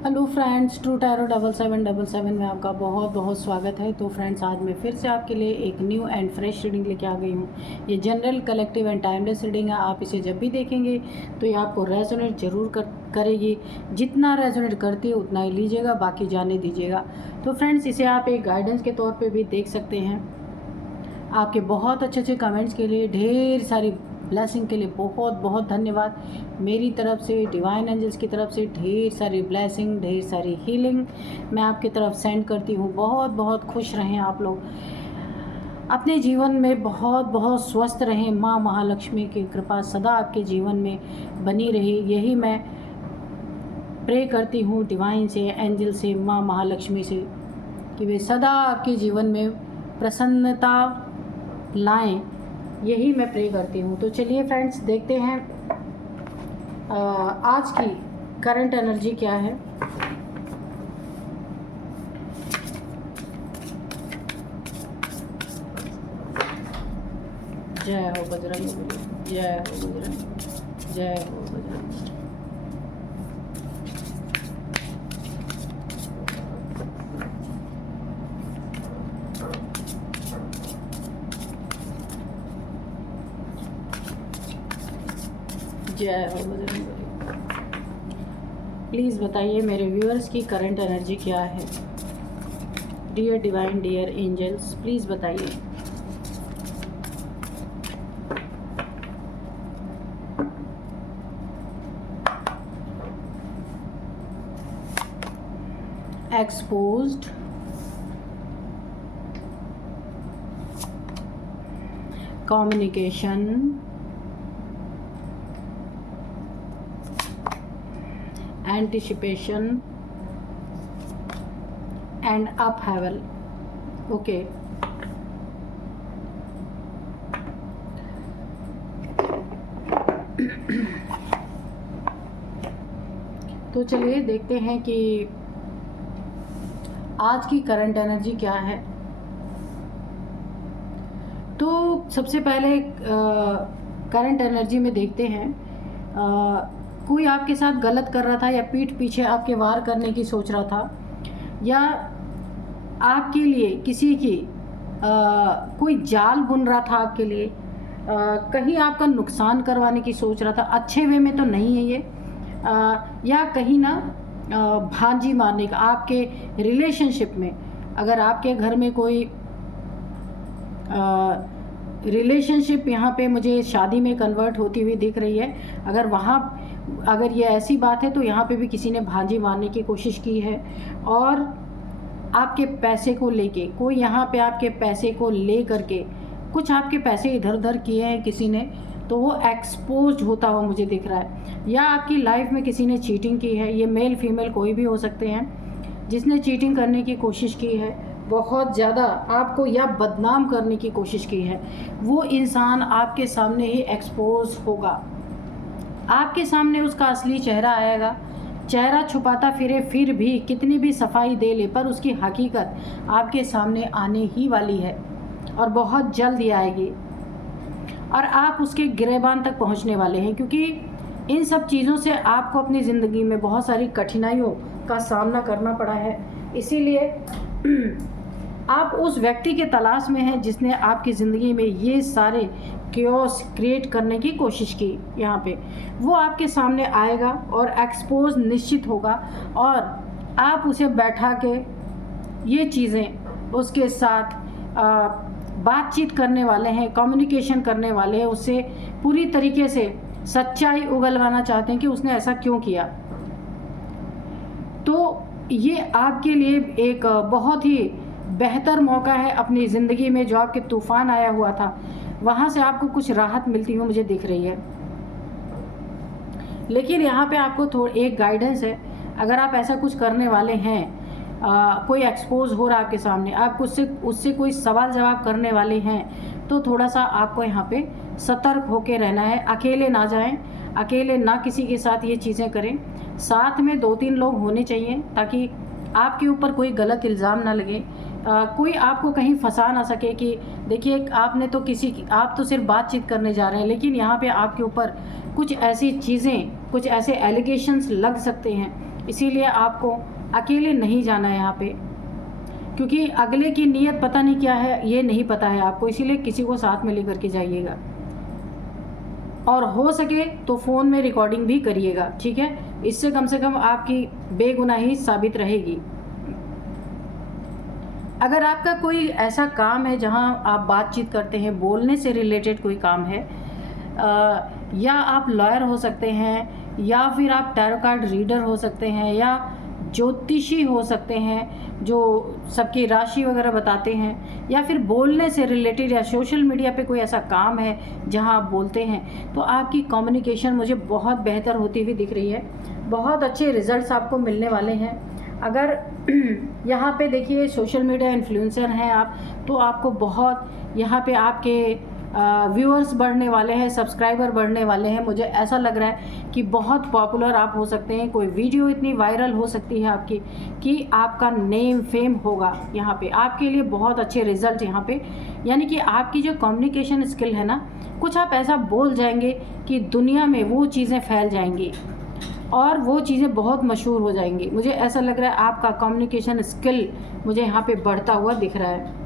Hello friends, true tarot 7777 में आपका बहुत बहुत स्वागत है। तो फ्रेंड्स, आज मैं फिर से आपके लिए एक न्यू एंड फ्रेश रीडिंग लेके आ गई हूँ। ये general, collective and timeless reading है। आप इसे जब भी देखेंगे तो ये आपको रेजोनेट ज़रूर करेगी। जितना रेजोनेट करती है उतना ही लीजिएगा, बाकी जाने दीजिएगा। तो फ्रेंड्स, इसे आप एक गाइडेंस के तौर पर भी देख सकते हैं। आपके बहुत अच्छे अच्छे कमेंट्स के लिए, ढेर सारी ब्लेसिंग के लिए बहुत बहुत धन्यवाद। मेरी तरफ से, डिवाइन एंजल्स की तरफ से ढेर सारी ब्लेसिंग, ढेर सारी हीलिंग मैं आपकी तरफ सेंड करती हूँ। बहुत बहुत खुश रहें आप लोग, अपने जीवन में बहुत बहुत स्वस्थ रहें। माँ महालक्ष्मी की कृपा सदा आपके जीवन में बनी रही, यही मैं प्रे करती हूँ डिवाइन से, एंजल से, माँ महालक्ष्मी से, कि वे सदा आपके जीवन में प्रसन्नता लाएं। यही मैं प्रे करती हूँ। तो चलिए फ्रेंड्स, देखते हैं आज की करंट एनर्जी क्या है। जय हो बजरंग, जय हो बजरंग, जय हो बजरंग। जय हो बजरंग। प्लीज़ बताइए मेरे व्यूअर्स की करंट एनर्जी क्या है। Dear divine, dear angels, please बताइए। Exposed, communication, anticipation and upheaval. Okay, तो चलिए देखते हैं कि आज की करंट एनर्जी क्या है। तो सबसे पहले करंट एनर्जी में देखते हैं, कोई आपके साथ गलत कर रहा था या पीठ पीछे आपके वार करने की सोच रहा था, या आपके लिए किसी की कोई जाल बुन रहा था आपके लिए, कहीं आपका नुकसान करवाने की सोच रहा था। अच्छे वे में तो नहीं है ये, या कहीं ना भांजी मारने का। आपके रिलेशनशिप में, अगर आपके घर में कोई रिलेशनशिप यहाँ पे मुझे शादी में कन्वर्ट होती हुई दिख रही है, अगर ये ऐसी बात है तो यहाँ पे भी किसी ने भांजी मारने की कोशिश की है। और आपके पैसे को लेके, कोई यहाँ पे आपके पैसे को ले करके कुछ आपके पैसे इधर उधर किए हैं किसी ने, तो वो एक्सपोज होता हुआ मुझे दिख रहा है। या आपकी लाइफ में किसी ने चीटिंग की है, ये मेल फीमेल कोई भी हो सकते हैं, जिसने चीटिंग करने की कोशिश की है, बहुत ज़्यादा आपको या बदनाम करने की कोशिश की है, वो इंसान आपके सामने ही एक्सपोज होगा। आपके सामने उसका असली चेहरा आएगा। चेहरा छुपाता फिरे, फिर भी कितनी भी सफाई दे ले, पर उसकी हकीकत आपके सामने आने ही वाली है और बहुत जल्द ही आएगी। और आप उसके गिरेबान तक पहुंचने वाले हैं, क्योंकि इन सब चीज़ों से आपको अपनी ज़िंदगी में बहुत सारी कठिनाइयों का सामना करना पड़ा है। इसीलिए आप उस व्यक्ति के तलाश में हैं जिसने आपकी ज़िंदगी में ये सारे क्योस क्रिएट करने की कोशिश की। यहाँ पे वो आपके सामने आएगा और एक्सपोज निश्चित होगा, और आप उसे बैठा के ये चीज़ें उसके साथ बातचीत करने वाले हैं, कम्युनिकेशन करने वाले हैं, उससे पूरी तरीके से सच्चाई उगलवाना चाहते हैं कि उसने ऐसा क्यों किया। तो ये आपके लिए एक बहुत ही बेहतर मौका है अपनी ज़िंदगी में। जो आपके तूफ़ान आया हुआ था, वहाँ से आपको कुछ राहत मिलती हुई मुझे दिख रही है। लेकिन यहाँ पे आपको एक गाइडेंस है। अगर आप ऐसा कुछ करने वाले हैं, कोई एक्सपोज हो रहा है आपके सामने, आप उससे कोई सवाल जवाब करने वाले हैं, तो थोड़ा सा आपको यहाँ पे सतर्क होके रहना है। अकेले ना जाएं, अकेले ना किसी के साथ ये चीज़ें करें। साथ में 2-3 लोग होने चाहिए, ताकि आपके ऊपर कोई गलत इल्ज़ाम ना लगे, कोई आपको कहीं फंसा ना सके कि देखिए आप तो सिर्फ बातचीत करने जा रहे हैं, लेकिन यहाँ पे आपके ऊपर कुछ ऐसी चीज़ें, कुछ ऐसे एलिगेशंस लग सकते हैं इसीलिए आपको अकेले नहीं जाना है यहाँ पे, क्योंकि अगले की नीयत पता नहीं क्या है, ये नहीं पता है आपको, इसीलिए किसी को साथ में लेकर के जाइएगा। और हो सके तो फ़ोन में रिकॉर्डिंग भी करिएगा, ठीक है। इससे कम से कम आपकी बेगुनाही साबित रहेगी। अगर आपका कोई ऐसा काम है जहां आप बातचीत करते हैं, बोलने से रिलेटेड कोई काम है, या आप लॉयर हो सकते हैं, या फिर आप टैरो कार्ड रीडर हो सकते हैं, या ज्योतिषी हो सकते हैं जो सबकी राशि वगैरह बताते हैं, या फिर बोलने से रिलेटेड या सोशल मीडिया पे कोई ऐसा काम है जहां आप बोलते हैं, तो आपकी कम्युनिकेशन मुझे बहुत बेहतर होती हुई दिख रही है। बहुत अच्छे रिजल्ट्स आपको मिलने वाले हैं। अगर यहाँ पे देखिए सोशल मीडिया इन्फ्लुएंसर हैं आप, तो आपको बहुत यहाँ पे आपके व्यूअर्स बढ़ने वाले हैं, सब्सक्राइबर बढ़ने वाले हैं। मुझे ऐसा लग रहा है कि बहुत पॉपुलर आप हो सकते हैं, कोई वीडियो इतनी वायरल हो सकती है आपकी कि आपका नेम फेम होगा। यहाँ पे आपके लिए बहुत अच्छे रिजल्ट यहाँ पे, यानी कि आपकी जो कम्युनिकेशन स्किल है ना, कुछ आप ऐसा बोल जाएंगे कि दुनिया में वो चीज़ें फैल जाएंगी और वो चीज़ें बहुत मशहूर हो जाएंगी। मुझे ऐसा लग रहा है आपका कम्युनिकेशन स्किल मुझे यहाँ पे बढ़ता हुआ दिख रहा है।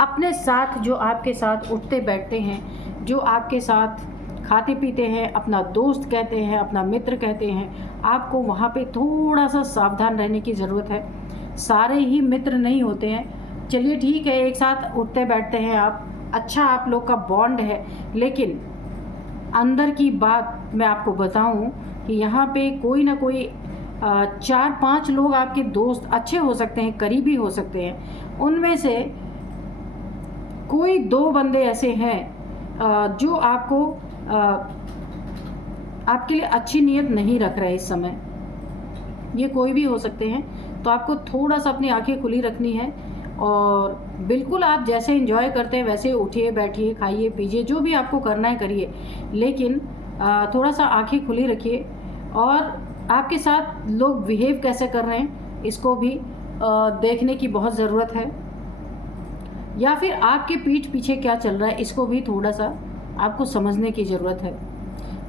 अपने साथ जो आपके साथ उठते बैठते हैं, जो आपके साथ खाते पीते हैं, अपना दोस्त कहते हैं, अपना मित्र कहते हैं, आपको वहाँ पे थोड़ा सा सावधान रहने की ज़रूरत है। सारे ही मित्र नहीं होते हैं। चलिए ठीक है, एक साथ उठते बैठते हैं आप, अच्छा आप लोग का बॉन्ड है, लेकिन अंदर की बात मैं आपको बताऊं कि यहाँ पे कोई ना कोई 4-5 लोग आपके दोस्त अच्छे हो सकते हैं, करीबी हो सकते हैं। उनमें से कोई 2 बंदे ऐसे हैं जो आपको आपके लिए अच्छी नीयत नहीं रख रहे इस समय। ये कोई भी हो सकते हैं, तो आपको थोड़ा सा अपनी आंखें खुली रखनी है और बिल्कुल आप जैसे एंजॉय करते हैं वैसे उठिए, बैठिए, खाइए, पीजिए, जो भी आपको करना है करिए, लेकिन थोड़ा सा आंखें खुली रखिए। और आपके साथ लोग बिहेव कैसे कर रहे हैं इसको भी देखने की बहुत ज़रूरत है, या फिर आपके पीठ पीछे क्या चल रहा है इसको भी थोड़ा सा आपको समझने की ज़रूरत है।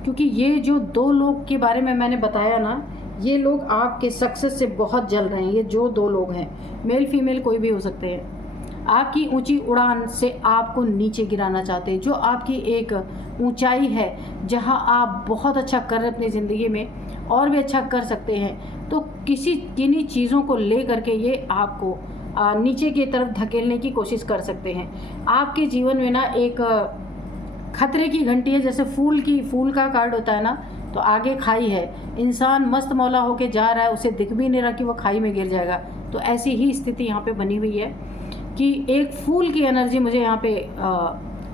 क्योंकि ये जो 2 लोग के बारे में मैंने बताया ना, ये लोग आपके सक्सेस से बहुत जल रहे हैं। ये जो 2 लोग हैं, मेल फीमेल कोई भी हो सकते हैं, आपकी ऊंची उड़ान से आपको नीचे गिराना चाहते हैं। जो आपकी एक ऊंचाई है जहां आप बहुत अच्छा कर रहे हैं अपनी ज़िंदगी में, और भी अच्छा कर सकते हैं, तो किन्हीं चीज़ों को ले करके ये आपको नीचे की तरफ धकेलने की कोशिश कर सकते हैं। आपके जीवन में ना एक खतरे की घंटी है, जैसे फूल का कार्ड होता है ना, तो आगे खाई है, इंसान मस्त मौला होके जा रहा है, उसे दिख भी नहीं रहा कि वो खाई में गिर जाएगा। तो ऐसी ही स्थिति यहाँ पे बनी हुई है कि एक फूल की एनर्जी मुझे यहाँ पे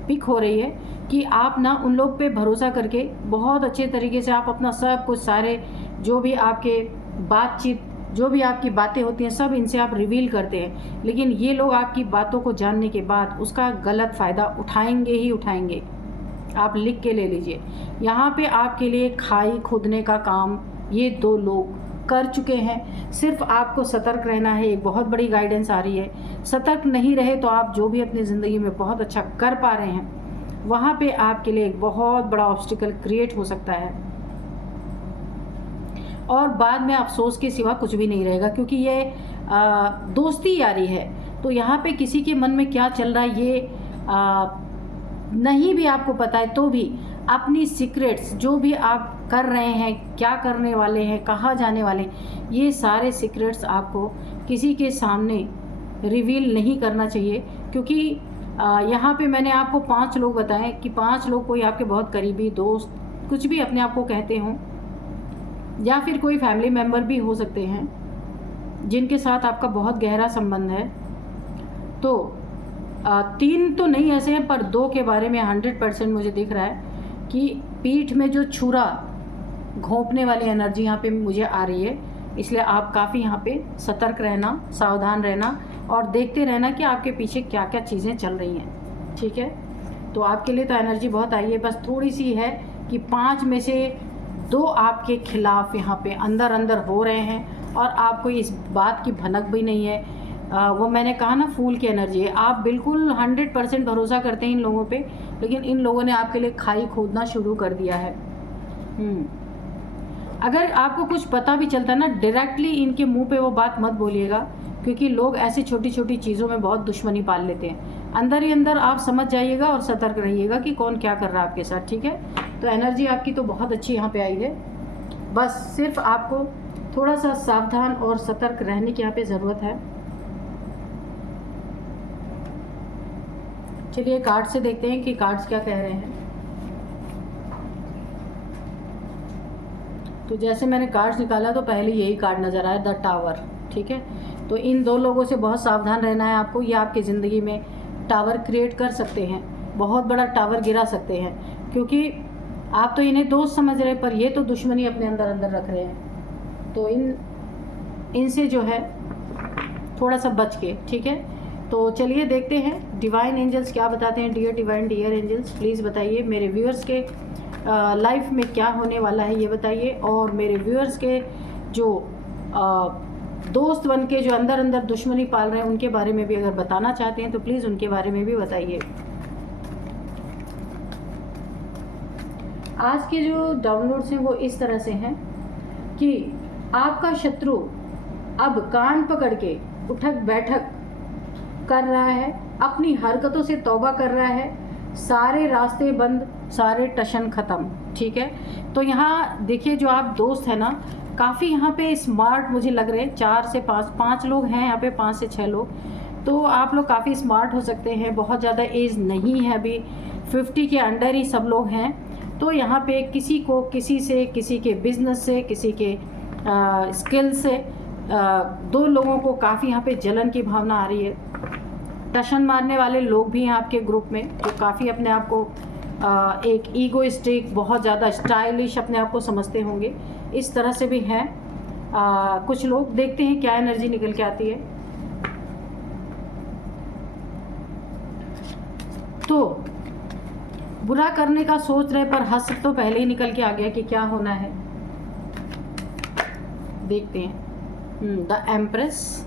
पिक हो रही है कि आप ना उन लोग पे भरोसा करके बहुत अच्छे तरीके से आप अपना सब कुछ, सारे जो भी आपके बातचीत, जो भी आपकी बातें होती हैं, सब इनसे आप रिवील करते हैं। लेकिन ये लोग आपकी बातों को जानने के बाद उसका गलत फ़ायदा उठाएंगे ही उठाएंगे। आप लिख के ले लीजिए, यहाँ पे आपके लिए खाई खुदने का काम ये 2 लोग कर चुके हैं। सिर्फ आपको सतर्क रहना है, एक बहुत बड़ी गाइडेंस आ रही है। सतर्क नहीं रहे तो आप जो भी अपनी ज़िंदगी में बहुत अच्छा कर पा रहे हैं, वहाँ पे आपके लिए एक बहुत बड़ा ऑब्स्टिकल क्रिएट हो सकता है और बाद में अफसोस के सिवा कुछ भी नहीं रहेगा। क्योंकि ये दोस्ती यारी है, तो यहाँ पे किसी के मन में क्या चल रहा है ये नहीं भी आपको पता है, तो भी अपनी सीक्रेट्स, जो भी आप कर रहे हैं, क्या करने वाले हैं, कहाँ जाने वाले हैं, ये सारे सीक्रेट्स आपको किसी के सामने रिवील नहीं करना चाहिए। क्योंकि यहाँ पे मैंने आपको 5 लोग बताए कि 5 लोग कोई आपके बहुत करीबी दोस्त, कुछ भी अपने आप को कहते हों, या फिर कोई फैमिली मेम्बर भी हो सकते हैं जिनके साथ आपका बहुत गहरा संबंध है। तो 3 तो नहीं ऐसे हैं, पर 2 के बारे में 100% मुझे दिख रहा है कि पीठ में जो छुरा घोंपने वाली एनर्जी यहाँ पे मुझे आ रही है। इसलिए आप काफ़ी यहाँ पे सतर्क रहना, सावधान रहना और देखते रहना कि आपके पीछे क्या क्या चीज़ें चल रही हैं, ठीक है। तो आपके लिए तो एनर्जी बहुत आई है, बस थोड़ी सी है कि 5 में से 2 आपके खिलाफ यहाँ पे अंदर अंदर हो रहे हैं और आपको इस बात की भनक भी नहीं है। वो मैंने कहा ना, फूल की एनर्जी है। आप बिल्कुल 100% भरोसा करते हैं इन लोगों पे, लेकिन इन लोगों ने आपके लिए खाई खोदना शुरू कर दिया है। अगर आपको कुछ पता भी चलता है ना, डायरेक्टली इनके मुंह पे वो बात मत बोलिएगा, क्योंकि लोग ऐसी छोटी छोटी चीज़ों में बहुत दुश्मनी पाल लेते हैं। अंदर ही अंदर आप समझ जाइएगा और सतर्क रहिएगा कि कौन क्या कर रहा है आपके साथ, ठीक है। तो एनर्जी आपकी तो बहुत अच्छी यहाँ पे आई है, बस सिर्फ आपको थोड़ा सा सावधान और सतर्क रहने की यहाँ पे ज़रूरत है। चलिए कार्ड से देखते हैं कि कार्ड्स क्या कह रहे हैं। तो जैसे मैंने कार्ड्स निकाला तो पहले यही कार्ड नज़र आया, द टावर, ठीक है। तो इन दो लोगों से बहुत सावधान रहना है आपको। ये आपकी ज़िंदगी में टावर क्रिएट कर सकते हैं, बहुत बड़ा टावर गिरा सकते हैं, क्योंकि आप तो इन्हें दोस्त समझ रहे हैं पर ये तो दुश्मनी अपने अंदर अंदर रख रहे हैं। तो इनसे जो है थोड़ा सा बच के, ठीक है। तो चलिए देखते हैं डिवाइन एंजल्स क्या बताते हैं। Dear divine, dear angels, please बताइए मेरे व्यूअर्स के लाइफ में क्या होने वाला है ये बताइए। और मेरे व्यूअर्स के जो दोस्त बन के जो अंदर अंदर दुश्मनी पाल रहे हैं उनके बारे में भी अगर बताना चाहते हैं तो प्लीज़ उनके बारे में भी बताइए। आज के जो डाउनलोड्स हैं वो इस तरह से हैं कि आपका शत्रु अब कान पकड़ के उठक बैठक कर रहा है, अपनी हरकतों से तौबा कर रहा है, सारे रास्ते बंद, सारे टशन ख़त्म, ठीक है। तो यहाँ देखिए जो आप दोस्त हैं ना, काफ़ी यहाँ पे स्मार्ट मुझे लग रहे हैं। 4 से 5 लोग हैं यहाँ पे, 5 से 6 लोग। तो आप लोग काफ़ी स्मार्ट हो सकते हैं, बहुत ज़्यादा एज नहीं है अभी, 50 के अंडर ही सब लोग हैं। तो यहाँ पे किसी को किसी से, किसी के बिजनेस से, किसी के स्किल से, 2 लोगों को काफ़ी यहाँ पे जलन की भावना आ रही है। टशन मारने वाले लोग भी हैं आपके ग्रुप में, जो काफ़ी अपने आप को एक ईगोइस्टिक, बहुत ज़्यादा स्टाइलिश अपने आप को समझते होंगे, इस तरह से भी हैं कुछ लोग। देखते हैं क्या एनर्जी निकल के आती है। तो बुरा करने का सोच रहे पर हंस तो पहले ही निकल के आ गया कि क्या होना है। देखते हैं द एम्प्रेस,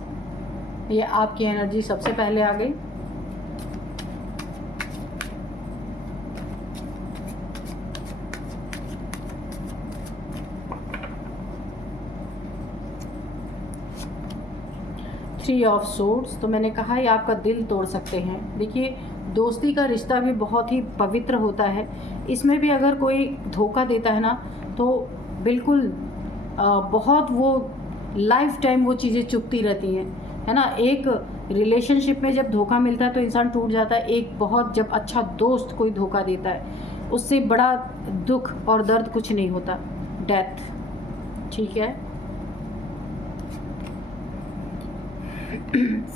ये आपकी एनर्जी सबसे पहले आ गई। थ्री ऑफ सोर्ड्स, तो मैंने कहा ये आपका दिल तोड़ सकते हैं। देखिए दोस्ती का रिश्ता भी बहुत ही पवित्र होता है, इसमें भी अगर कोई धोखा देता है ना तो बिल्कुल बहुत वो लाइफ टाइम वो चीज़ें चुभती रहती हैं, है ना। एक रिलेशनशिप में जब धोखा मिलता है तो इंसान टूट जाता है। एक बहुत जब अच्छा दोस्त कोई धोखा देता है उससे बड़ा दुख और दर्द कुछ नहीं होता। डेथ, ठीक है।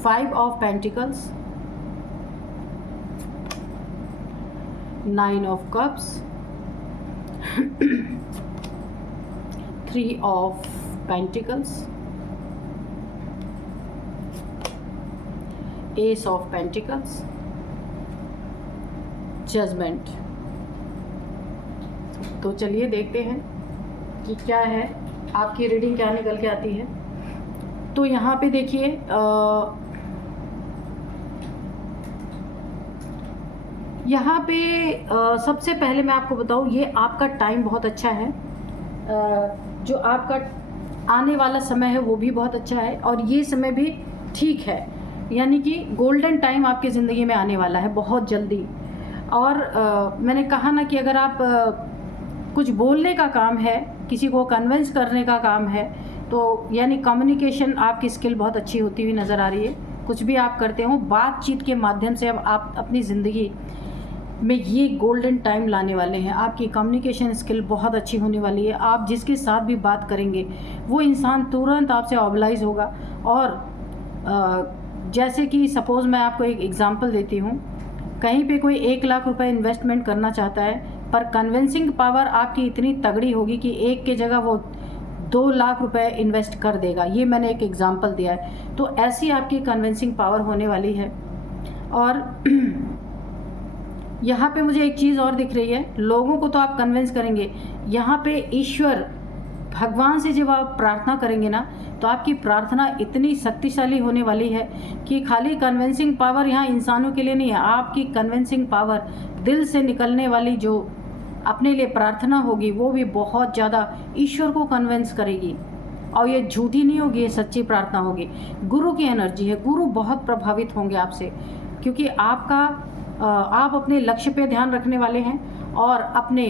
5 of pentacles, 9 of cups, 3 of pentacles, ace of pentacles, judgment. तो चलिए देखते हैं कि क्या है, आपकी रीडिंग क्या निकल के आती है। तो यहाँ पे देखिए यहाँ पे सबसे पहले मैं आपको बताऊँ, ये आपका टाइम बहुत अच्छा है। जो आपका आने वाला समय है वो भी बहुत अच्छा है, और ये समय भी ठीक है, यानी कि गोल्डन टाइम आपकी ज़िंदगी में आने वाला है बहुत जल्दी। और मैंने कहा ना कि अगर आप कुछ बोलने का काम है, किसी को कन्विंस करने का काम है, तो यानी कम्युनिकेशन आपकी स्किल बहुत अच्छी होती हुई नज़र आ रही है। कुछ भी आप करते हो बातचीत के माध्यम से, अब आप अपनी ज़िंदगी में ये गोल्डन टाइम लाने वाले हैं। आपकी कम्युनिकेशन स्किल बहुत अच्छी होने वाली है। आप जिसके साथ भी बात करेंगे वो इंसान तुरंत आपसे ऑबलाइज होगा। और जैसे कि सपोज़ मैं आपको एक एग्जांपल देती हूँ, कहीं पे कोई 1 लाख रुपए इन्वेस्टमेंट करना चाहता है, पर कन्विंसिंग पावर आपकी इतनी तगड़ी होगी कि 1 की जगह वो 2 लाख रुपए इन्वेस्ट कर देगा। ये मैंने एक एग्जांपल दिया है। तो ऐसी आपकी कन्विंसिंग पावर होने वाली है। और यहाँ पे मुझे एक चीज़ और दिख रही है, लोगों को तो आप कन्विंस करेंगे, यहाँ पे ईश्वर भगवान से जब आप प्रार्थना करेंगे ना तो आपकी प्रार्थना इतनी शक्तिशाली होने वाली है कि खाली कन्विंसिंग पावर यहाँ इंसानों के लिए नहीं है, आपकी कन्विंसिंग पावर दिल से निकलने वाली जो अपने लिए प्रार्थना होगी वो भी बहुत ज़्यादा ईश्वर को कन्विंस करेगी, और ये झूठी नहीं होगी, ये सच्ची प्रार्थना होगी। गुरु की एनर्जी है, गुरु बहुत प्रभावित होंगे आपसे, क्योंकि आप अपने लक्ष्य पे ध्यान रखने वाले हैं और अपने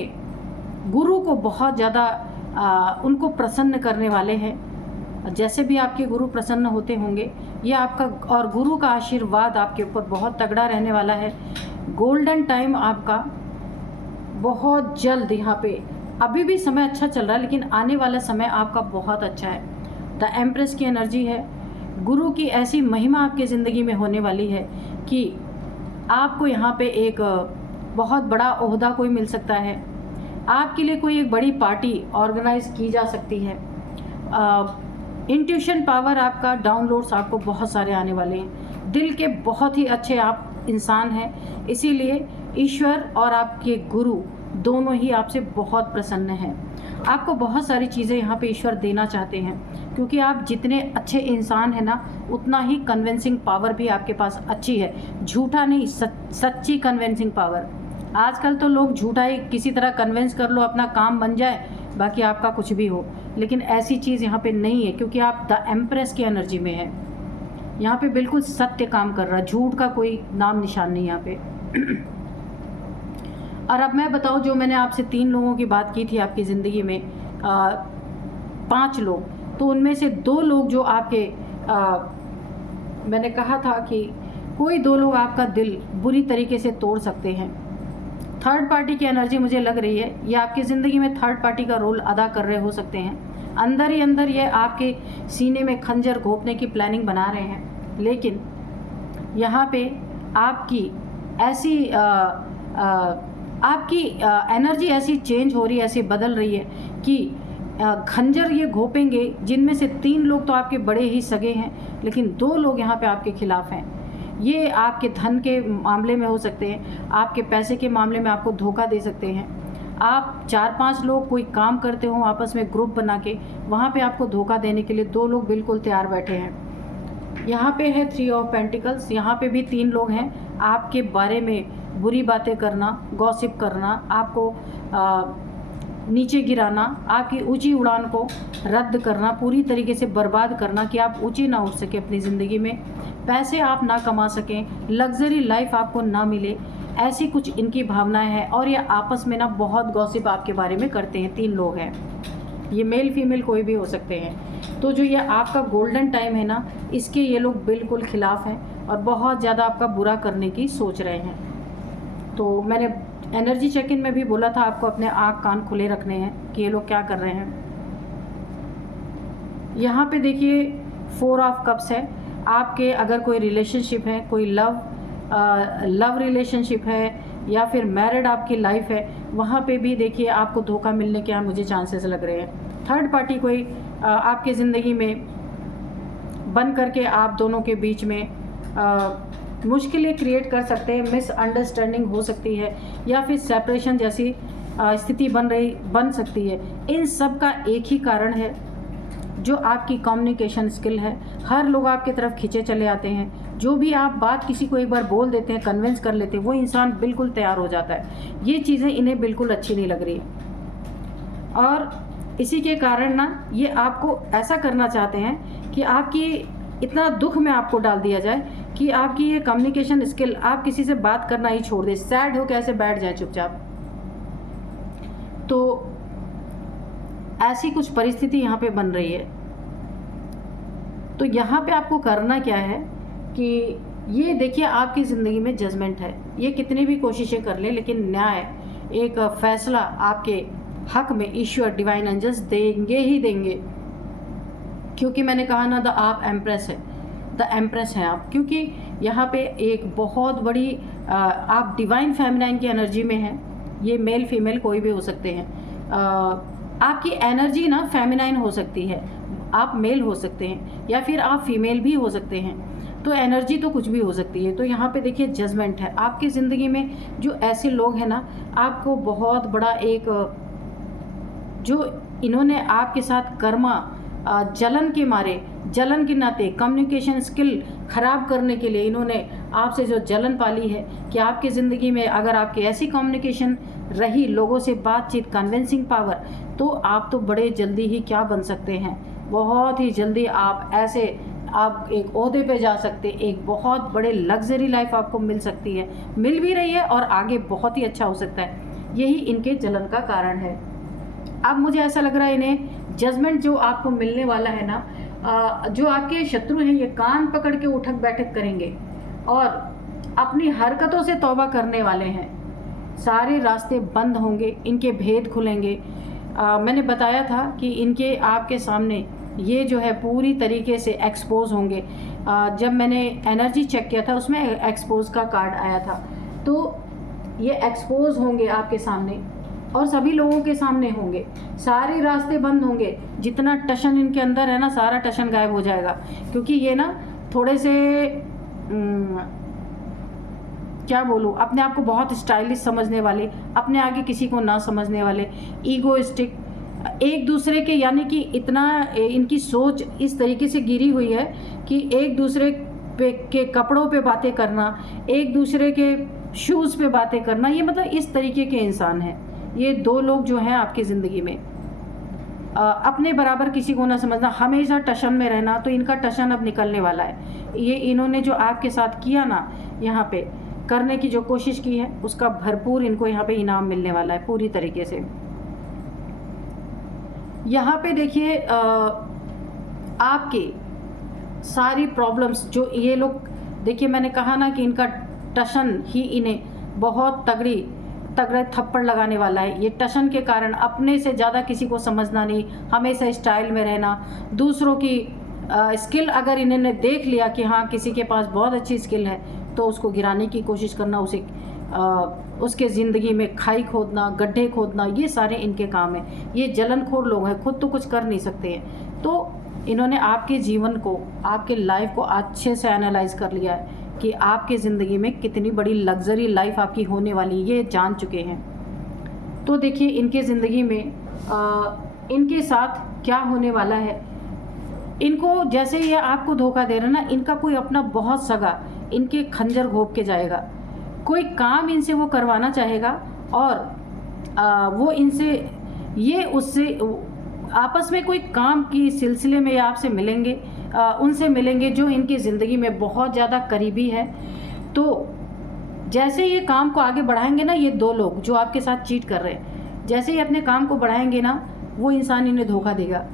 गुरु को बहुत ज़्यादा उनको प्रसन्न करने वाले हैं। जैसे भी आपके गुरु प्रसन्न होते होंगे, ये आपका और गुरु का आशीर्वाद आपके ऊपर बहुत तगड़ा रहने वाला है। गोल्डन टाइम आपका बहुत जल्द यहाँ पे, अभी भी समय अच्छा चल रहा है लेकिन आने वाला समय आपका बहुत अच्छा है। द एम्प्रेस की एनर्जी है, गुरु की ऐसी महिमा आपकी ज़िंदगी में होने वाली है कि आपको यहाँ पे एक बहुत बड़ा ओहदा कोई मिल सकता है, आपके लिए कोई एक बड़ी पार्टी ऑर्गेनाइज की जा सकती है। इंट्यूशन पावर आपका, डाउनलोड्स आपको बहुत सारे आने वाले हैं। दिल के बहुत ही अच्छे आप इंसान हैं, इसीलिए ईश्वर और आपके गुरु दोनों ही आपसे बहुत प्रसन्न हैं। आपको बहुत सारी चीज़ें यहाँ पे ईश्वर देना चाहते हैं, क्योंकि आप जितने अच्छे इंसान हैं ना, उतना ही कन्विंसिंग पावर भी आपके पास अच्छी है। झूठा नहीं, सच्ची कन्विंसिंग पावर। आजकल तो लोग झूठा ही किसी तरह कन्विंस कर लो, अपना काम बन जाए, बाकी आपका कुछ भी हो, लेकिन ऐसी चीज़ यहाँ पे नहीं है, क्योंकि आप द एम्प्रेस की एनर्जी में है। यहाँ पे बिल्कुल सत्य काम कर रहा है, झूठ का कोई नाम निशान नहीं यहाँ पे। और अब मैं बताऊँ, जो मैंने आपसे 3 लोगों की बात की थी आपकी ज़िंदगी में, 5 लोग, तो उनमें से 2 लोग जो आपके मैंने कहा था कि कोई 2 लोग आपका दिल बुरी तरीके से तोड़ सकते हैं। थर्ड पार्टी की एनर्जी मुझे लग रही है, ये आपकी ज़िंदगी में थर्ड पार्टी का रोल अदा कर रहे हो सकते हैं। अंदर ही अंदर ये आपके सीने में खंजर घोंपने की प्लानिंग बना रहे हैं, लेकिन यहाँ पे आपकी ऐसी आपकी एनर्जी ऐसी चेंज हो रही है, ऐसी बदल रही है कि खंजर ये घोपेंगे, जिनमें से 3 लोग तो आपके बड़े ही सगे हैं, लेकिन 2 लोग यहाँ पे आपके खिलाफ हैं। ये आपके धन के मामले में हो सकते हैं, आपके पैसे के मामले में आपको धोखा दे सकते हैं। आप 4-5 लोग कोई काम करते हो आपस में ग्रुप बना के, वहाँ पे आपको धोखा देने के लिए 2 लोग बिल्कुल तैयार बैठे हैं। यहाँ पे है 3 ऑफ पेंटिकल्स, यहाँ पे भी 3 लोग हैं आपके बारे में बुरी बातें करना, गॉसिप करना, आपको नीचे गिराना, आपकी ऊंची उड़ान को रद्द करना, पूरी तरीके से बर्बाद करना कि आप ऊंची ना उठ सके अपनी ज़िंदगी में, पैसे आप ना कमा सकें, लग्जरी लाइफ आपको ना मिले, ऐसी कुछ इनकी भावनाएं हैं। और ये आपस में ना बहुत गॉसिप आपके बारे में करते हैं। 3 लोग हैं, ये मेल फीमेल कोई भी हो सकते हैं। तो जो ये आपका गोल्डन टाइम है ना, इसके ये लोग बिल्कुल खिलाफ हैं और बहुत ज़्यादा आपका बुरा करने की सोच रहे हैं। तो मैंने एनर्जी चेक इन में भी बोला था आपको अपने आँख कान खुले रखने हैं कि ये लोग क्या कर रहे हैं। यहाँ पे देखिए 4 ऑफ कप्स है। आपके अगर कोई रिलेशनशिप है, कोई लव रिलेशनशिप है या फिर मैरिड आपकी लाइफ है, वहाँ पे भी देखिए आपको धोखा मिलने के यहाँ मुझे चांसेस लग रहे हैं। थर्ड पार्टी कोई आपके ज़िंदगी में बन करके आप दोनों के बीच में मुश्किलें क्रिएट कर सकते हैं, मिसअंडरस्टैंडिंग हो सकती है या फिर सेपरेशन जैसी स्थिति बन सकती है। इन सब का एक ही कारण है, जो आपकी कम्युनिकेशन स्किल है। हर लोग आपकी तरफ खींचे चले आते हैं। जो भी आप बात किसी को एक बार बोल देते हैं, कन्विंस कर लेते हैं, वो इंसान बिल्कुल तैयार हो जाता है। ये चीज़ें इन्हें बिल्कुल अच्छी नहीं लग रही और इसी के कारण ना ये आपको ऐसा करना चाहते हैं कि आपकी इतना दुख में आपको डाल दिया जाए कि आपकी ये कम्युनिकेशन स्किल, आप किसी से बात करना ही छोड़ दें, सैड हो कैसे बैठ जाए चुपचाप। तो ऐसी कुछ परिस्थिति यहाँ पे बन रही है। तो यहाँ पे आपको करना क्या है कि ये देखिए आपकी ज़िंदगी में जजमेंट है। ये कितनी भी कोशिशें कर ले, लेकिन न्याय, एक फैसला आपके हक में ईश्वर डिवाइन एंजल्स देंगे ही देंगे। क्योंकि मैंने कहा ना, द आप एम्प्रेस है, द एम्प्रेस हैं आप, क्योंकि यहाँ पे एक बहुत बड़ी आप डिवाइन फेमिनाइन की एनर्जी में हैं। ये मेल फीमेल कोई भी हो सकते हैं। आपकी एनर्जी ना फेमिनाइन हो सकती है, आप मेल हो सकते हैं या फिर आप फीमेल भी हो सकते हैं। तो एनर्जी तो कुछ भी हो सकती है। तो यहाँ पे देखिए जजमेंट है आपकी ज़िंदगी में। जो ऐसे लोग हैं ना, आपको बहुत बड़ा एक जो इन्होंने आपके साथ कर्मा जलन के मारे, जलन के नाते, कम्युनिकेशन स्किल ख़राब करने के लिए इन्होंने आपसे जो जलन पाली है कि आपकी ज़िंदगी में अगर आपकी ऐसी कम्युनिकेशन रही लोगों से बातचीत, कन्विंसिंग पावर, तो आप तो बड़े जल्दी ही क्या बन सकते हैं, बहुत ही जल्दी आप एक ओहदे पे जा सकते, एक बहुत बड़े लग्जरी लाइफ आपको मिल सकती है, मिल भी रही है और आगे बहुत ही अच्छा हो सकता है। यही इनके जलन का कारण है। अब मुझे ऐसा लग रहा है इन्हें जजमेंट जो आपको मिलने वाला है ना, जो आपके शत्रु हैं ये कान पकड़ के उठक बैठक करेंगे और अपनी हरकतों से तौबा करने वाले हैं। सारे रास्ते बंद होंगे, इनके भेद खुलेंगे। मैंने बताया था कि इनके आपके सामने ये जो है पूरी तरीके से एक्सपोज होंगे। जब मैंने एनर्जी चेक किया था उसमें एक्सपोज का कार्ड आया था, तो ये एक्सपोज होंगे आपके सामने और सभी लोगों के सामने होंगे। सारे रास्ते बंद होंगे, जितना टशन इनके अंदर है ना सारा टशन गायब हो जाएगा, क्योंकि ये ना थोड़े से क्या बोलूँ, अपने आप को बहुत स्टाइलिश समझने वाले, अपने आगे किसी को ना समझने वाले, ईगोइस्टिक, एक दूसरे के यानी कि इतना इनकी सोच इस तरीके से गिरी हुई है कि एक दूसरे के कपड़ों पे बातें करना, एक दूसरे के शूज़ पे बातें करना, ये मतलब इस तरीके के इंसान हैं ये दो लोग जो हैं आपकी ज़िंदगी में। अपने बराबर किसी को ना समझना, हमेशा टशन में रहना, तो इनका टशन अब निकलने वाला है। ये इन्होंने जो आपके साथ किया ना, यहाँ पे करने की जो कोशिश की है उसका भरपूर इनको यहाँ पे इनाम मिलने वाला है पूरी तरीके से। यहाँ पे देखिए आपके सारी प्रॉब्लम्स जो ये लोग, देखिए मैंने कहा ना कि इनका टशन ही इन्हें बहुत तगड़े थप्पड़ लगाने वाला है। ये टशन के कारण अपने से ज़्यादा किसी को समझना नहीं, हमेशा स्टाइल में रहना, दूसरों की स्किल अगर इन्होंने देख लिया कि हाँ किसी के पास बहुत अच्छी स्किल है तो उसको गिराने की कोशिश करना, उसके ज़िंदगी में खाई खोदना, गड्ढे खोदना, ये सारे इनके काम हैं। ये जलनखोर लोग हैं, खुद तो कुछ कर नहीं सकते हैं। तो इन्होंने आपके जीवन को, आपके लाइफ को अच्छे से एनालाइज कर लिया है कि आपके ज़िंदगी में कितनी बड़ी लग्जरी लाइफ आपकी होने वाली है, ये जान चुके हैं। तो देखिए इनके ज़िंदगी में इनके साथ क्या होने वाला है। इनको जैसे ये आपको धोखा दे रहे हैं ना, इनका कोई अपना बहुत सगा इनके खंजर घोंप के जाएगा, कोई काम इनसे वो करवाना चाहेगा और वो इनसे ये उससे आपस में कोई काम की सिलसिले में आपसे मिलेंगे, उनसे मिलेंगे जो इनकी ज़िंदगी में बहुत ज़्यादा करीबी है। तो जैसे ये काम को आगे बढ़ाएंगे ना, ये दो लोग जो आपके साथ चीट कर रहे हैं, जैसे ही अपने काम को बढ़ाएंगे ना, वो इंसान इन्हें धोखा देगा,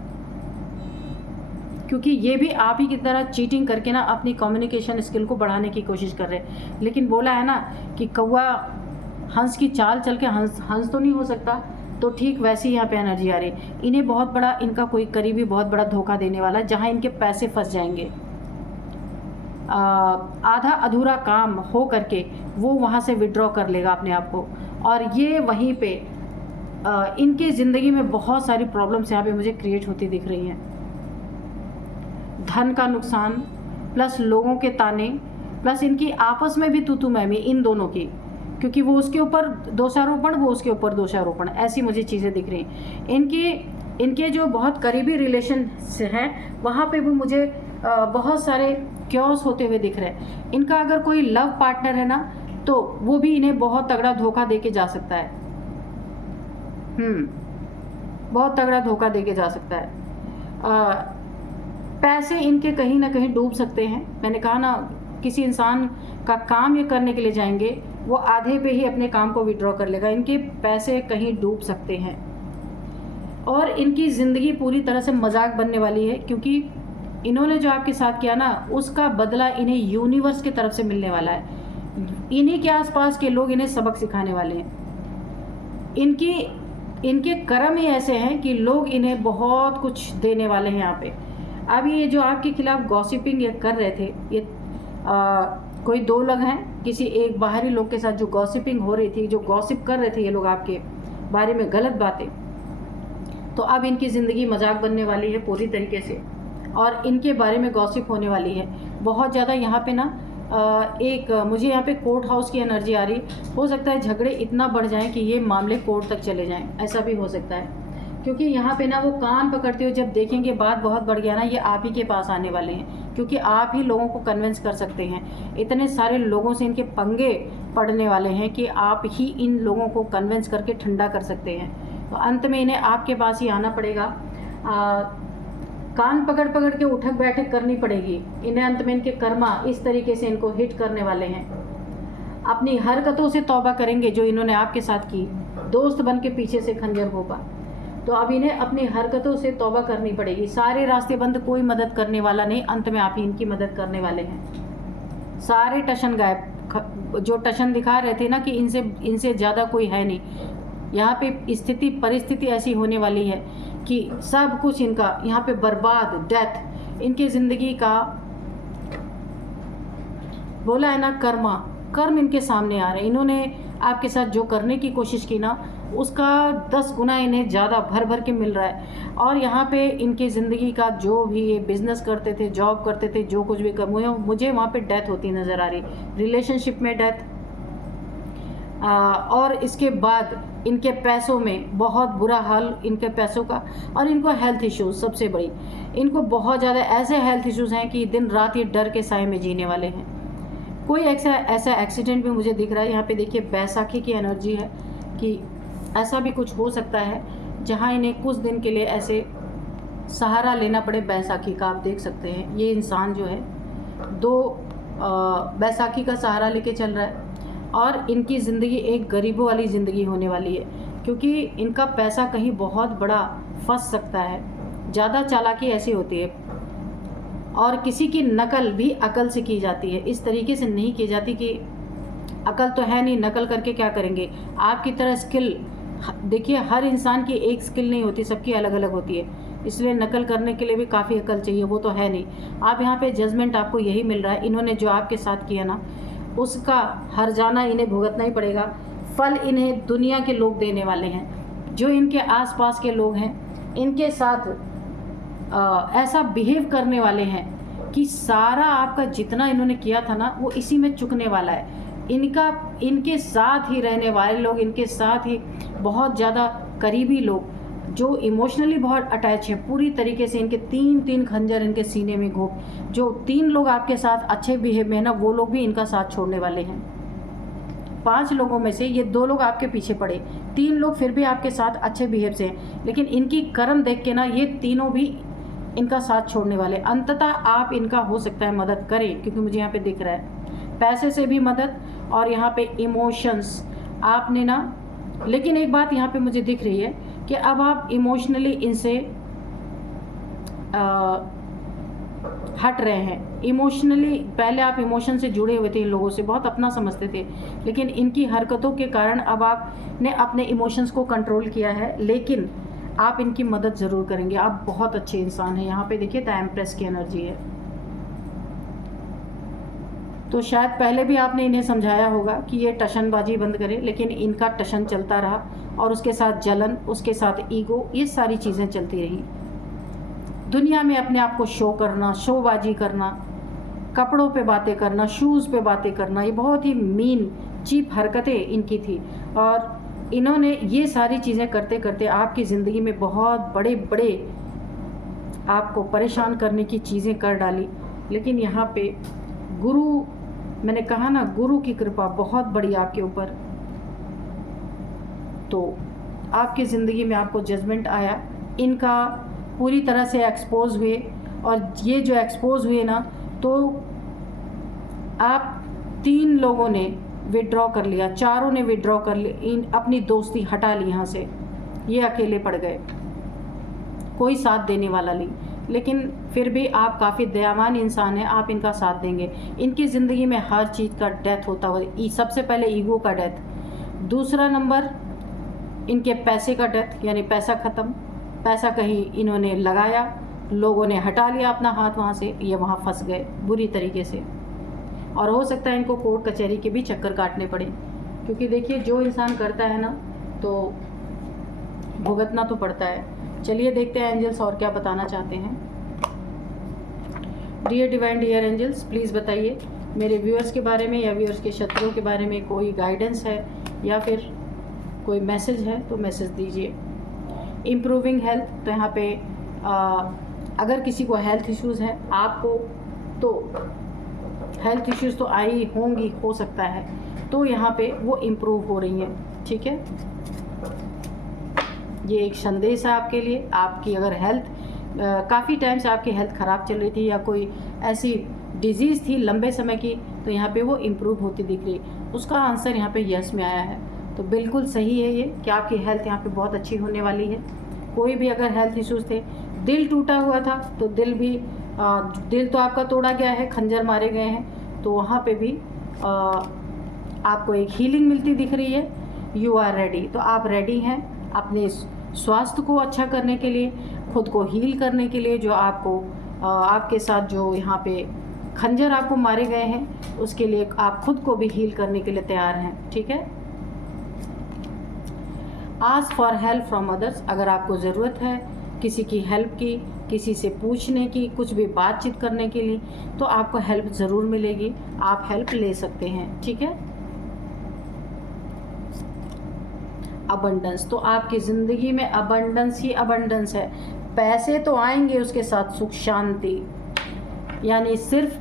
क्योंकि ये भी आप ही की तरह चीटिंग करके ना अपनी कम्युनिकेशन स्किल को बढ़ाने की कोशिश कर रहे हैं। लेकिन बोला है ना कि कौवा हंस की चाल चल के हंस तो नहीं हो सकता, तो ठीक वैसी यहाँ पे एनर्जी आ रही है। इन्हें बहुत बड़ा इनका कोई करीबी बहुत बड़ा धोखा देने वाला है, जहाँ इनके पैसे फंस जाएंगे। आधा अधूरा काम हो करके वो वहाँ से विड्रॉ कर लेगा अपने आप को, और ये वहीं पे इनकी ज़िंदगी में बहुत सारी प्रॉब्लम्स यहाँ पे मुझे क्रिएट होती दिख रही हैं। धन का नुकसान प्लस लोगों के ताने प्लस इनकी आपस में भी तू मैं इन दोनों की, क्योंकि वो उसके ऊपर दोषारोपण, वो उसके ऊपर दोषारोपण, ऐसी मुझे चीज़ें दिख रही हैं। इनके जो बहुत करीबी रिलेशन से हैं वहाँ पे भी मुझे बहुत सारे क्योस होते हुए दिख रहे हैं। इनका अगर कोई लव पार्टनर है ना, तो वो भी इन्हें बहुत तगड़ा धोखा दे के जा सकता है। बहुत तगड़ा धोखा दे के जा सकता है। पैसे इनके कहीं ना कहीं डूब सकते हैं। मैंने कहा ना, किसी इंसान का काम ये करने के लिए जाएंगे, वो आधे पे ही अपने काम को विड्रॉ कर लेगा। इनके पैसे कहीं डूब सकते हैं और इनकी ज़िंदगी पूरी तरह से मजाक बनने वाली है, क्योंकि इन्होंने जो आपके साथ किया ना, उसका बदला इन्हें यूनिवर्स की तरफ से मिलने वाला है। इन्हीं के आसपास के लोग इन्हें सबक सिखाने वाले हैं। इनके कर्म ही ऐसे हैं कि लोग इन्हें बहुत कुछ देने वाले हैं यहाँ पे। अब ये जो आपके खिलाफ गॉसिपिंग ये कर रहे थे, ये कोई दो लोग हैं, किसी एक बाहरी लोग के साथ जो गॉसिपिंग हो रही थी, जो गॉसिप कर रहे थे ये लोग आपके बारे में गलत बातें, तो अब इनकी ज़िंदगी मजाक बनने वाली है पूरी तरीके से, और इनके बारे में गॉसिप होने वाली है बहुत ज़्यादा। यहाँ पे ना मुझे यहाँ पे कोर्ट हाउस की एनर्जी आ रही। हो सकता है झगड़े इतना बढ़ जाएं कि ये मामले कोर्ट तक चले जाएं, ऐसा भी हो सकता है। क्योंकि यहाँ पे ना वो कान पकड़ते हो, जब देखेंगे बात बहुत बढ़ गया ना, ये आप ही के पास आने वाले हैं, क्योंकि आप ही लोगों को कन्विंस कर सकते हैं। इतने सारे लोगों से इनके पंगे पड़ने वाले हैं कि आप ही इन लोगों को कन्विंस करके ठंडा कर सकते हैं। तो अंत में इन्हें आपके पास ही आना पड़ेगा, कान पकड़ पकड़ के उठक बैठक करनी पड़ेगी इन्हें। अंत में इनके कर्मा इस तरीके से इनको हिट करने वाले हैं। अपनी हरकतों से तौबा करेंगे जो इन्होंने आपके साथ की, दोस्त बन के पीछे से खंजर घोंपा। तो अब इन्हें अपनी हरकतों से तौबा करनी पड़ेगी। सारे रास्ते बंद, कोई मदद करने वाला नहीं, अंत में आप ही इनकी मदद करने वाले हैं। सारे टशन गायब, जो टशन दिखा रहे थे ना कि इनसे ज़्यादा कोई है नहीं, यहाँ पे स्थिति परिस्थिति ऐसी होने वाली है कि सब कुछ इनका यहाँ पे बर्बाद, डेथ, इनकी ज़िंदगी का बोला है ना, कर्म इनके सामने आ रहे हैं। इन्होंने आपके साथ जो करने की कोशिश की ना, उसका 10 गुना इन्हें ज़्यादा भर भर के मिल रहा है। और यहाँ पे इनकी ज़िंदगी का जो भी ये बिज़नेस करते थे, जॉब करते थे, जो कुछ भी कर, मुझे वहाँ पे डेथ होती नज़र आ रही, रिलेशनशिप में डेथ। और इसके बाद इनके पैसों में बहुत बुरा हाल, इनके पैसों का। और इनको हेल्थ इश्यूज़ सबसे बड़ी, इनको बहुत ज़्यादा ऐसे हेल्थ इश्यूज़ हैं कि दिन रात ये डर के साए में जीने वाले हैं। कोई ऐसा एक्सीडेंट भी मुझे दिख रहा है। यहाँ पे देखिए बैसाखी की एनर्जी है कि ऐसा भी कुछ हो सकता है जहाँ इन्हें कुछ दिन के लिए ऐसे सहारा लेना पड़े बैसाखी का। आप देख सकते हैं ये इंसान जो है 2 बैसाखी का सहारा लेके चल रहा है, और इनकी ज़िंदगी एक गरीबों वाली ज़िंदगी होने वाली है, क्योंकि इनका पैसा कहीं बहुत बड़ा फंस सकता है। ज़्यादा चालाकी ऐसी होती है, और किसी की नकल भी अकल से की जाती है, इस तरीके से नहीं की जाती कि अकल तो है नहीं, नकल करके क्या करेंगे। आपकी तरह स्किल, देखिए हर इंसान की एक स्किल नहीं होती, सबकी अलग अलग होती है, इसलिए नकल करने के लिए भी काफ़ी अकल चाहिए, वो तो है नहीं। आप यहाँ पे जजमेंट आपको यही मिल रहा है, इन्होंने जो आपके साथ किया ना, उसका हर्जाना इन्हें भुगतना ही पड़ेगा। फल इन्हें दुनिया के लोग देने वाले हैं, जो इनके आसपास के लोग हैं, इनके साथ ऐसा बिहेव करने वाले हैं कि सारा आपका जितना इन्होंने किया था ना, वो इसी में चुकने वाला है। इनके साथ ही रहने वाले लोग, इनके साथ ही बहुत ज़्यादा करीबी लोग जो इमोशनली बहुत अटैच हैं, पूरी तरीके से इनके 3 खंजर इनके सीने में घोप, जो 3 लोग आपके साथ अच्छे बिहेव में है ना, वो लोग भी इनका साथ छोड़ने वाले हैं। 5 लोगों में से ये 2 लोग आपके पीछे पड़े, 3 लोग फिर भी आपके साथ अच्छे बिहेव से हैं, लेकिन इनकी कर्म देख के ना ये तीनों भी इनका साथ छोड़ने वाले। अंततः आप इनका हो सकता है मदद करें, क्योंकि मुझे यहाँ पे दिख रहा है पैसे से भी मदद, और यहाँ पे इमोशंस आपने ना। लेकिन एक बात यहाँ पे मुझे दिख रही है कि अब आप इमोशनली इनसे हट रहे हैं। इमोशनली पहले आप इमोशन से जुड़े हुए थे, इन लोगों से बहुत अपना समझते थे, लेकिन इनकी हरकतों के कारण अब आपने अपने इमोशंस को कंट्रोल किया है। लेकिन आप इनकी मदद ज़रूर करेंगे, आप बहुत अच्छे इंसान हैं। यहाँ पे देखिए द एम्प्रेस की एनर्जी है, तो शायद पहले भी आपने इन्हें समझाया होगा कि ये टशनबाजी बंद करें, लेकिन इनका टशन चलता रहा, और उसके साथ जलन, उसके साथ ईगो, ये सारी चीज़ें चलती रही। दुनिया में अपने आप को शो करना, शोबाजी करना, कपड़ों पे बातें करना, शूज़ पे बातें करना, ये बहुत ही मीन चीप हरकतें इनकी थी। और इन्होंने ये सारी चीज़ें करते करते आपकी ज़िंदगी में बहुत बड़े बड़े आपको परेशान करने की चीज़ें कर डाली। लेकिन यहाँ पे गुरु, मैंने कहा ना, गुरु की कृपा बहुत बड़ी आपके ऊपर, तो आपकी ज़िंदगी में आपको जजमेंट आया, इनका पूरी तरह से एक्सपोज हुए। और ये जो एक्सपोज हुए ना, तो आप 3 लोगों ने विड्रॉ कर लिया, 4 ने विड्रॉ कर ली, अपनी दोस्ती हटा ली यहाँ से, ये अकेले पड़ गए, कोई साथ देने वाला नहीं। लेकिन फिर भी आप काफ़ी दयावान इंसान हैं, आप इनका साथ देंगे। इनकी ज़िंदगी में हर चीज़ का डेथ होता हुआ, सबसे पहले ईगो का डेथ, दूसरा नंबर इनके पैसे का डेथ, यानी पैसा ख़त्म, पैसा कहीं इन्होंने लगाया, लोगों ने हटा लिया अपना हाथ वहाँ से, ये वहाँ फंस गए बुरी तरीके से। और हो सकता है इनको कोर्ट कचहरी के भी चक्कर काटने पड़े, क्योंकि देखिए जो इंसान करता है ना, तो भुगतना तो पड़ता है। चलिए देखते हैं एंजल्स और क्या बताना चाहते हैं। Dear divine dear angels, please बताइए मेरे व्यूअर्स के बारे में या व्यूअर्स के शत्रुओं के बारे में कोई गाइडेंस है या फिर कोई मैसेज है तो मैसेज दीजिए। इम्प्रूविंग हेल्थ, तो यहाँ पे अगर किसी को हेल्थ इश्यूज़ है, आपको तो हेल्थ इश्यूज़ तो आई होंगी, हो सकता है, तो यहाँ पे वो इम्प्रूव हो रही हैं। ठीक है, ये एक संदेश है आपके लिए। आपकी अगर हेल्थ काफ़ी टाइम से आपकी हेल्थ ख़राब चल रही थी या कोई ऐसी डिजीज़ थी लंबे समय की, तो यहाँ पे वो इम्प्रूव होती दिख रही, उसका आंसर यहाँ पे यस में आया है। तो बिल्कुल सही है ये कि आपकी हेल्थ यहाँ पे बहुत अच्छी होने वाली है। कोई भी अगर हेल्थ इश्यूज़ थे, दिल टूटा हुआ था तो दिल तो आपका तोड़ा गया है, खंजर मारे गए हैं, तो वहाँ पे भी आपको एक हीलिंग मिलती दिख रही है। यू आर रेडी, तो आप रेडी हैं अपने स्वास्थ्य को अच्छा करने के लिए, खुद को हील करने के लिए। जो आपके साथ जो यहाँ पे खंजर आपको मारे गए हैं, उसके लिए आप खुद को भी हील करने के लिए तैयार हैं। ठीक है, ask for help from others. अगर आपको ज़रूरत है किसी की हेल्प की, किसी से पूछने की, कुछ भी बातचीत करने के लिए, तो आपको हेल्प ज़रूर मिलेगी, आप हेल्प ले सकते हैं। ठीक है, अबंडेंस, तो आपकी ज़िंदगी में अबंडेंस ही अबंडेंस है। पैसे तो आएंगे, उसके साथ सुख शांति, यानी सिर्फ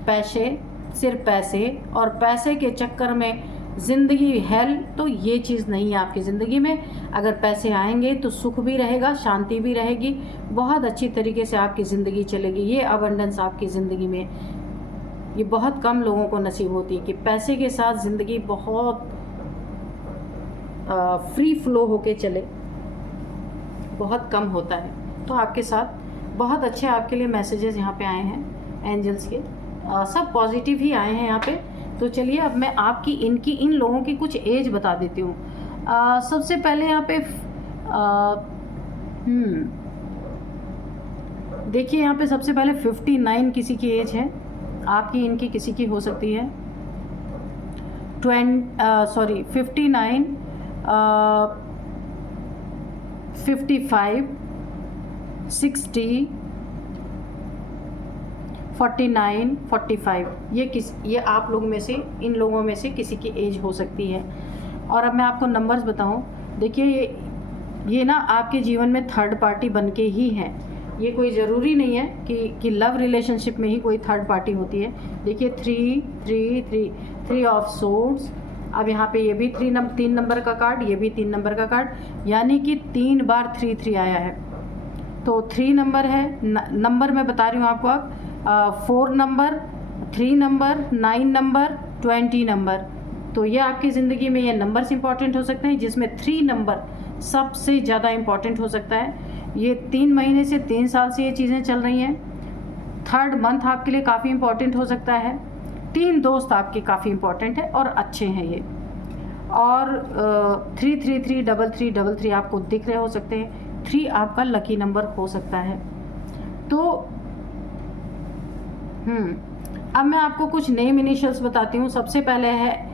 पैसे और पैसे के चक्कर में ज़िंदगी हेल, तो ये चीज़ नहीं है आपकी ज़िंदगी में। अगर पैसे आएंगे तो सुख भी रहेगा, शांति भी रहेगी, बहुत अच्छी तरीके से आपकी ज़िंदगी चलेगी। ये अबंडेंस आपकी ज़िंदगी में, ये बहुत कम लोगों को नसीब होती है कि पैसे के साथ ज़िंदगी बहुत फ्री फ्लो होके चले, बहुत कम होता है। तो आपके साथ बहुत अच्छे आपके लिए मैसेजेस यहाँ पे आए हैं एंजल्स के, सब पॉजिटिव ही आए हैं यहाँ पे। तो चलिए अब मैं आपकी इन लोगों की कुछ एज बता देती हूँ। सबसे पहले यहाँ पे देखिए, यहाँ पे सबसे पहले 59 किसी की एज है, आपकी इनकी किसी की हो सकती है 59, 55, 60, 49, 45, ये आप लोग में से, इन लोगों में से किसी की एज हो सकती है। और अब मैं आपको नंबर्स बताऊं, देखिए ये ना आपके जीवन में थर्ड पार्टी बन के ही है। ये कोई ज़रूरी नहीं है कि लव रिलेशनशिप में ही कोई थर्ड पार्टी होती है। देखिए 3 ऑफ सोर्ड्स, अब यहाँ पे ये भी 3 नंबर का कार्ड, ये भी 3 नंबर का कार्ड, यानी कि 3 बार 3 आया है। तो 3 नंबर है, नंबर मैं बता रही हूँ आपको अब, 4 नंबर, 3 नंबर, 9 नंबर, 20 नंबर। तो ये आपकी ज़िंदगी में ये नंबर्स इंपॉर्टेंट हो सकते हैं, जिसमें 3 नंबर सबसे ज़्यादा इंपॉर्टेंट हो सकता है। ये 3 महीने से 3 साल से ये चीज़ें चल रही हैं। 3rd मंथ आपके लिए काफ़ी इंपॉर्टेंट हो सकता है। 3 दोस्त आपके काफ़ी इंपॉर्टेंट है और अच्छे हैं ये। और 3 आपको दिख रहे हो सकते हैं, 3 आपका लकी नंबर हो सकता है। तो अब मैं आपको कुछ नेम इनिशियल्स बताती हूँ। सबसे पहले है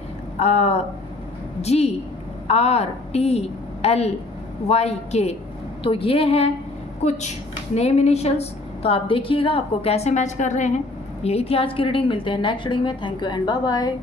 GRTLYK, तो ये हैं कुछ नेम इनिशियल्स। तो आप देखिएगा आपको कैसे मैच कर रहे हैं। यही थी आज की रीडिंग, मिलते हैं नेक्स्ट रीडिंग में। Thank you and bye bye.